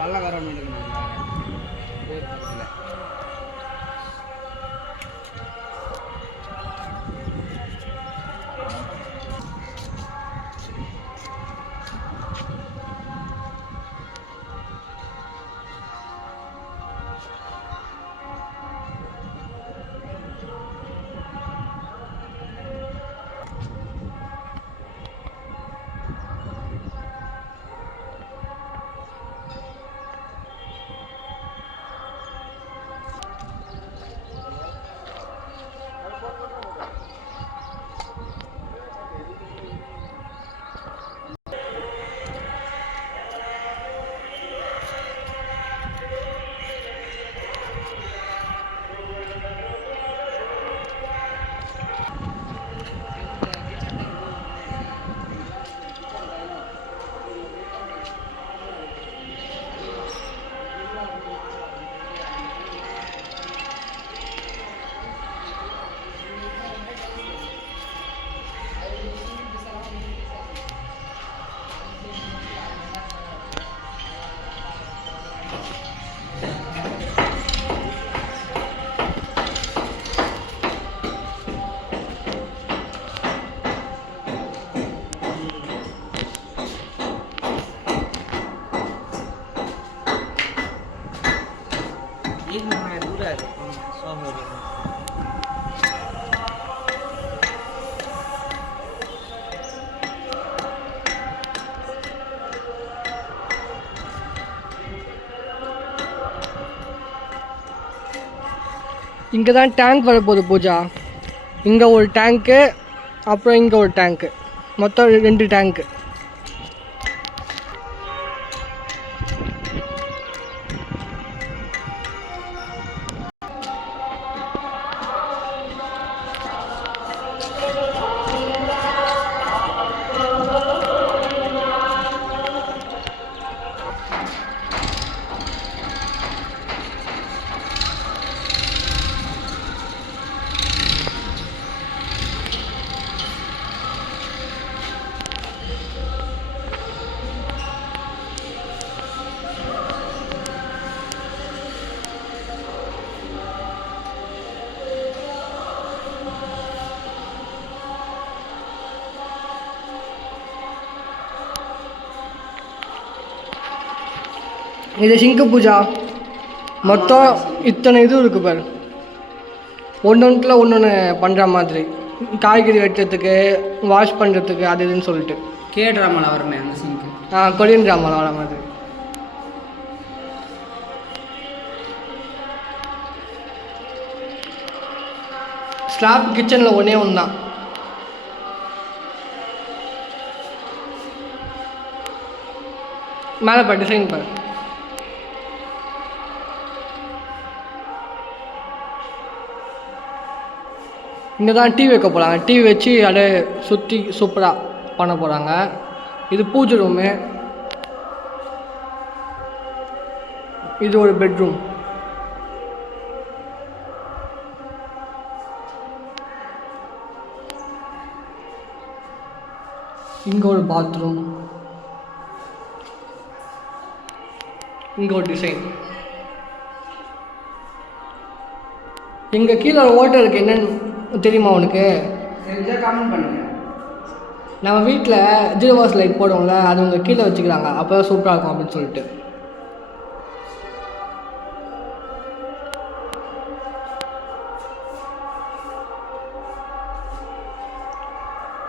பல்ல வர மாட்டேங்குது இங்கே தான் டேங்க் வரப்போகுது பூஜா. இங்கே ஒரு டேங்க்கு, அப்புறம் இங்கே ஒரு டேங்க்கு, மொத்தம் 2 டேங்க்கு. இது சிங்கு பூஜா. மொத்தம் இத்தனை இது இருக்குது பாரு. ஒன்றுல ஒன்று பண்ணுற மாதிரி, காய்கறி வெட்டுறதுக்கு, வாஷ் பண்ணுறதுக்கு, அது இதுன்னு சொல்லிட்டு. ட்ராமாவில் வருமே அந்த சிங்கு. கொரியன் ட்ராமாவில் வர மாதிரி. ஸ்லாப் கிச்சனில் ஒன்றே ஒன்று தான். மேலே பாரு, டிசைன் பாரு. இங்கே தான் டிவி வைக்க போகிறாங்க. டிவி வச்சு அப்படியே சுற்றி சூப்பராக பண்ண போகிறாங்க. இது பூஜை ரூமு, இது ஒரு பெட்ரூம். இங்கே ஒரு பாத்ரூம், இங்கே ஒரு டிசைன். இங்கே கீழே ஒரு ஓட்டை இருக்குது, என்னன்னு தெரியுமா உனக்கு? கமெண்ட் பண்ணுங்க. நம்ம வீட்டில் 0 வாட்ஸ் லைட் போடுவோம்ல, அது உங்கள் கீழே வச்சுக்கிறாங்க, அப்போ தான் சூப்பராக இருக்கும் அப்படின்னு சொல்லிட்டு.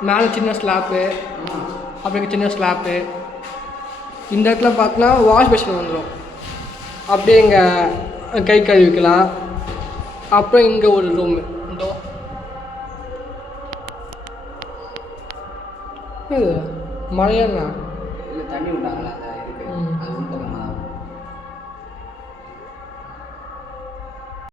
மேலே சின்ன ஸ்லாப்பு, அப்புறம் சின்ன ஸ்லாப்பு. இந்த இடத்துல பார்த்தோன்னா வாஷ் மிஷின் வந்துடும், அப்படியே இங்கே கை கழுவிக்கலாம். அப்புறம் இங்கே ஒரு ரூமு. இதோ இது மழையாண்ணா இல்லை, தண்ணி விட்டாங்களா?